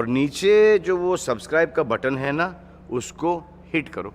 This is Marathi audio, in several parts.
और नीचे जो वो सब्सक्राइब का बटन है ना, उसको हिट करो।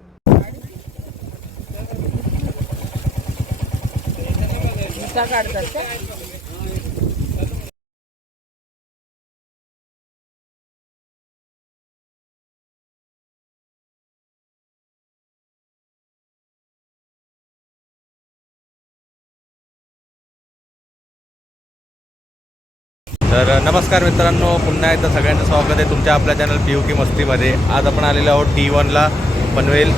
तर नमस्कार मित्रांनो, पुन्हा एकदा सगळ्यांचं स्वागत आहे तुमच्या आपल्या चॅनल पी की मस्तीमध्ये। आज आपण आलेलो आहोत T1ला, पनवेल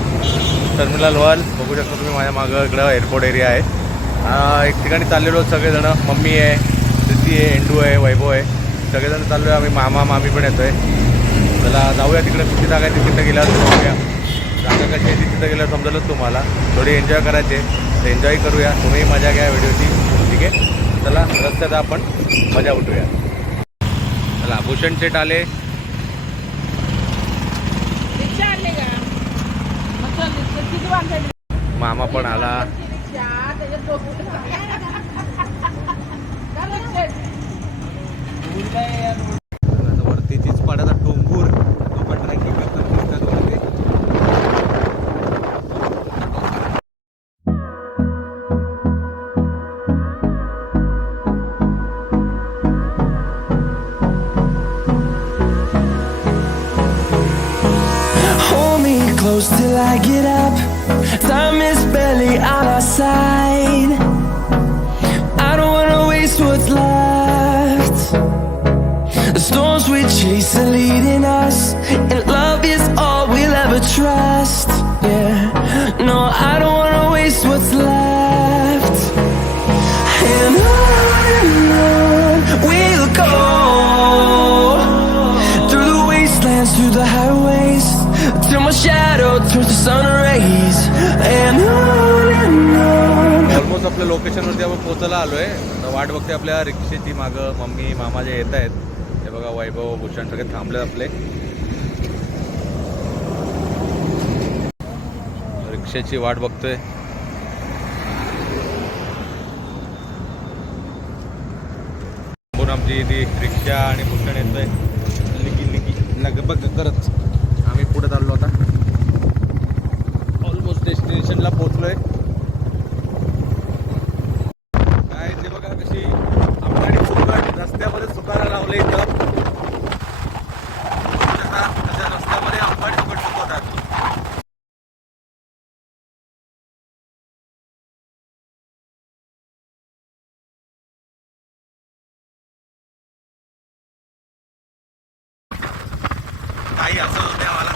टर्मिनल 1 बघू शकता तुम्ही माझ्या मागं। इकडं एअरपोर्ट एरिया आहे। एक ठिकाणी चाललेलो सगळेजण, मम्मी आहे, प्रीती आहे, एंडू आहे, वैभव आहे, सगळेजण चाललो आहे। आम्ही मामा मामी पण येतो आहे। चला जाऊया तिकडे, कुठली जागा आहे तिकडे गेल्यावर बघूया जागा कशी आहे, तिथं गेल्यावर समजलंच तुम्हाला। थोडी एन्जॉय करायचे तर एन्जॉय करूया, तुम्ही मजा घ्या व्हिडिओची, ठीक आहे। चला रस्त्यात आपण मजा उठूया। चला भूषण सेट आले, मामा पण आला। वरती तीच पाड्याचा डोंगूर close till I get up. Time is barely on our side. I don't wanna waste what's left. The storms we chase are leading us, and love is all we'll ever trust. Yeah, no, I don't wanna waste what's left. And on we'll go, through the wastelands, through the highways, till my shadow turns to sun rays. And on almost आपल्या लोकेशनवरती आपण पोहोचायला आलो आहे। आता वाट बघते आपल्या रिक्षेची, मागं मम्मी मामा जे येत आहेत ते बघा, वैभव भूषण सगळे थांबले आपले। रिक्षेची वाट बघतोय। आमची ती रिक्षा आणि भूषण येतोय लगबग करत आम्ही पुढे चाललो। आता ऑलमोस्ट डेस्टिनेशनला पोहोचलोय। काय ते बघा कशी आंबाडी सुकाट रस्त्यामध्ये सुकायला लावले इथं। रस्त्यामध्ये आंबाडी सुकट सुकवतात। काही असं होतं आम्हाला।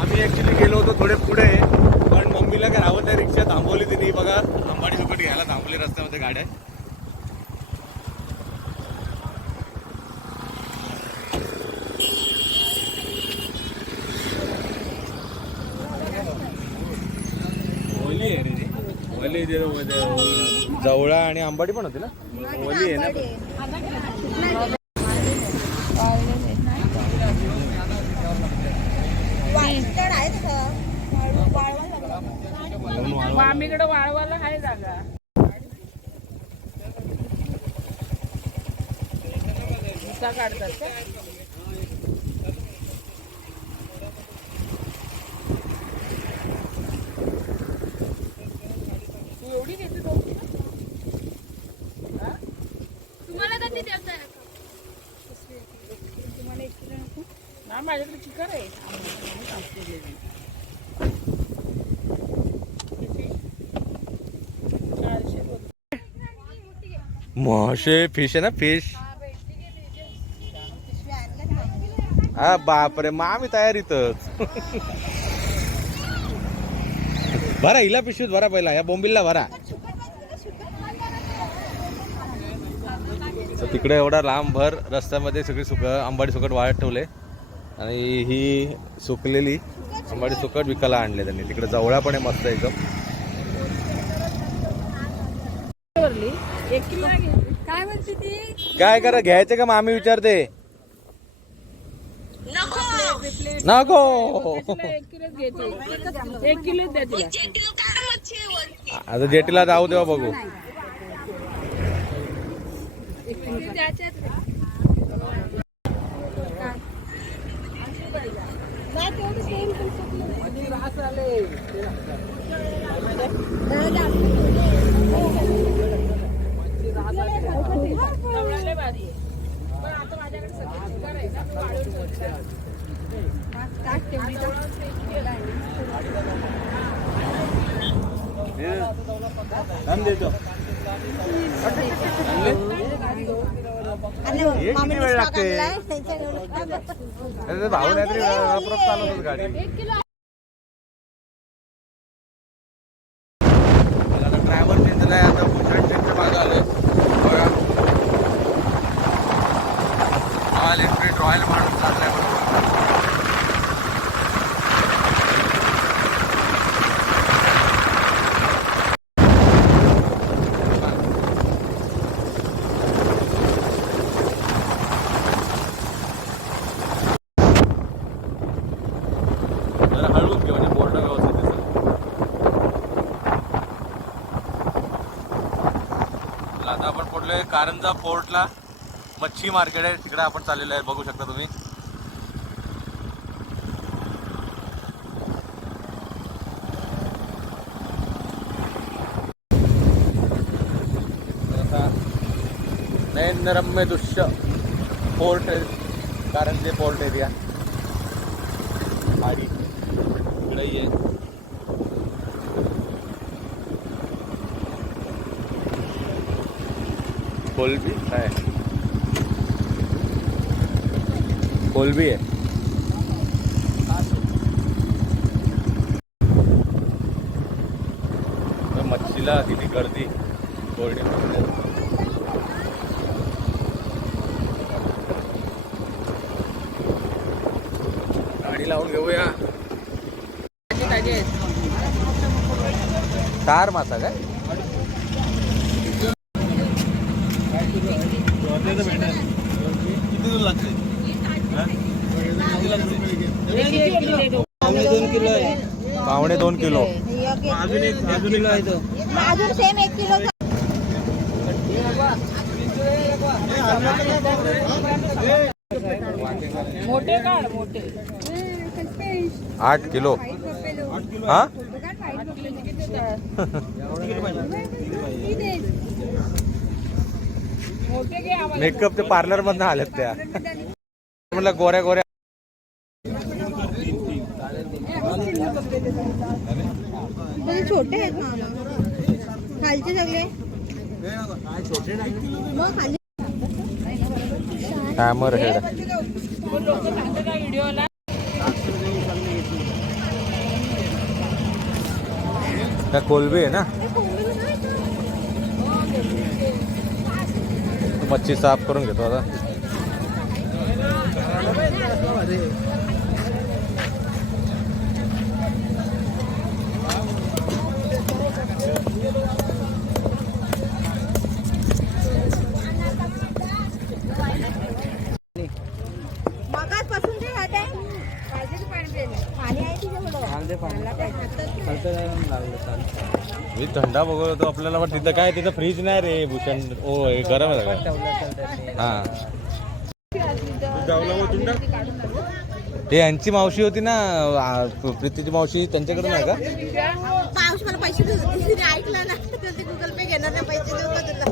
आम्ही ॲक्च्युली गेलो होतो थोडे पुढे, पण मम्मीला काय राहत नाही, रिक्षा थांबवली तिने बघा। अंबाडी सुकट घ्यायला थांबवली रस्त्यामध्ये गाड्या। जवळा आणि आंबाडी पण होती ना, ओली आहे ना। आम्हीकडे वाळवाला आहे जागा। काढतात का? तू एवढी घेते तुम्हाला कधी द्यायचं आहे? तुम्हाला एक ना, माझ्याकडे चिकन आहे। मासे फिश आहे ना, फिश। हा बापरे, मग आम्ही तयारीतच। भरा हिला पिशवीत भरा, पहिला या बोंबिलला भरा। तिकडे एवढा लांब भर रस्त्यामध्ये सगळी आंबाडी सुकट वाळत ठेवले, आणि ही सुकलेली आंबाडी सुकट विकायला आणले त्यांनी। तिकडे जवळा पण आहे मस्त एकदम। 1 किलो काय म्हणते ती? काय करा घ्यायचं का मामी विचारते. नको 1 किलोच घेते. 1 किलोच द्या तिला. आता जेटीला जाऊ देवा बघू. एवढ्याला भारी आहे. पण आता माझ्याकडे सगळं चिकन आहे ना, वाढवून बोलतात. किती वेळ लागते भाऊ नाही तरी चालवतच गाडी. ड्रायव्हर चेंज नाही आता भूषण चेंजच्या मागे आलोय. रॉयल एनफिल्ड रॉयल माणूस चाललाय बरोबर. जरा हळूच घे म्हणजे बोर्ड व्यवस्थित दिसेल. आता आपण पडलोय कारंजा फोर्टला. मच्छी मार्केट आहे तिकडे आपण चाललेलो आहे, बघू शकता तुम्ही. नयनरम्य दृश्य फोर्ट कारंजे फोर्ट एरिया गाडी इकडेही आहे. कोलबी काय कोलबी आहे. मच्छीला किती गर्दी कोरडी. गाडी लावून घेऊया. चार मासा काय पावणे 2 किलो. अजून सेम 1 किलो. मोठे काढ मोठे. 8 किलो. हा मोठे घे आम्हाला. मेकअपच्या पार्लर मधनं आल्यात त्या. म्हणलं गोऱ्या गोऱ्या. छोटे आहेत मामा खालचे सगळे. मग खाली हॅमर हेड. लोक सांगतात का व्हिडिओला. त्या कोलबी आहे ना. मच्छी साफ करून घेतो आता. मगाचपासून ते हात आहे. पाणी आहे मी थंडा बघत होतो आपल्याला, पण तिथं काय तिथं फ्रीज नाही रे भूषण. ओ हे गरम आहे का. हा ते यांची मावशी होती ना प्रीतीची मावशी, त्यांच्याकडे नाही का. पाऊस मला पैसे ऐकलं ना ते गुगल पे घेणार नाही. पैसे देऊ का तुला.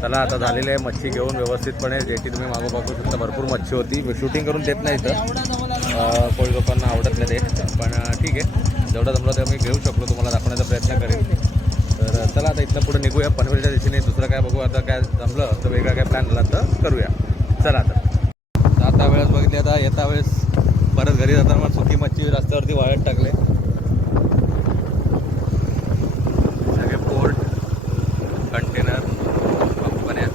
चला आता झालेलं आहे. मच्छी घेऊन व्यवस्थितपणे जेटी तुम्ही मागं बघू शकता. भरपूर मच्छी होती. शूटिंग करून देत नाही इथं, कोळी लोकांना आवडत नाही ते. पण ठीक आहे, जेवढं जमलं ते मी घेऊ शकलो, तुम्हाला दाखवण्याचा प्रयत्न करेन. तर चला आता इथनं पुढे निघूया पनवेलच्या दिशेने. दुसरं काय बघू आता. काय जमलं तर वेगळा काय प्लॅन झाला तर करूया. चला आता जाता वेळेस बघितली, आता येता वेळेस परत घरी जाताना मग सुकी मच्छी रस्त्यावरती वाळत टाकले. सगळे पोर्ट कंटेनर कंपन्या.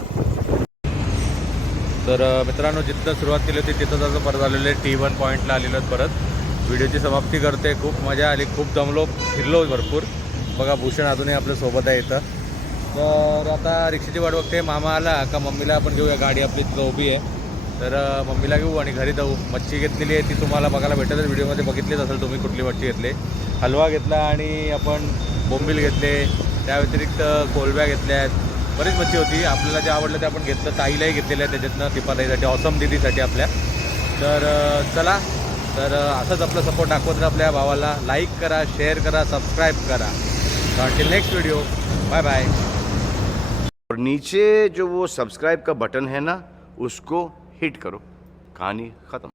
तर मित्रांनो जिथं सुरुवात केली होती तिथंच आता परत आलेले T1 पॉईंटला आलेलो आहेत परत. व्हिडिओची समाप्ती करते. खूप मजा आली, खूप दमलो, फिरलो भरपूर. बघा भूषण अजूनही आपल्यासोबत आहे इथं. तर आता रिक्षाची वाट बघते. मामा आला का मम्मीला आपण घेऊया, गाडी आपली तिथं उभी आहे. तर मम्मीला घेऊ आणि घरी जाऊ. मच्छी घेतलेली आहे ती तुम्हाला बघायला भेटेल, व्हिडिओमध्ये बघितलीच असेल तुम्ही कुठली मच्छी घेतली. हलवा घेतला आणि आपण बोंबील घेतले. त्या व्यतिरिक्त कोलब्या घेतल्या आहेत. बरीच मच्छी होती. आपल्याला जे आवडलं ते आपण घेतलं. ताईलाही घेतलेलं आहे त्याच्यातनं टिपाताईसाठी, ऑसम दिदीसाठी आपल्या. तर चला, तर असंच आपला सपोर्ट दाखवत आपल्या भावाला. लाईक करा, शेअर करा, सबस्क्राईब करा. Till next video, bye bye. और नीचे जो वो सब्सक्राइब का बटन है ना, उसको हिट करो. कहानी खत्म.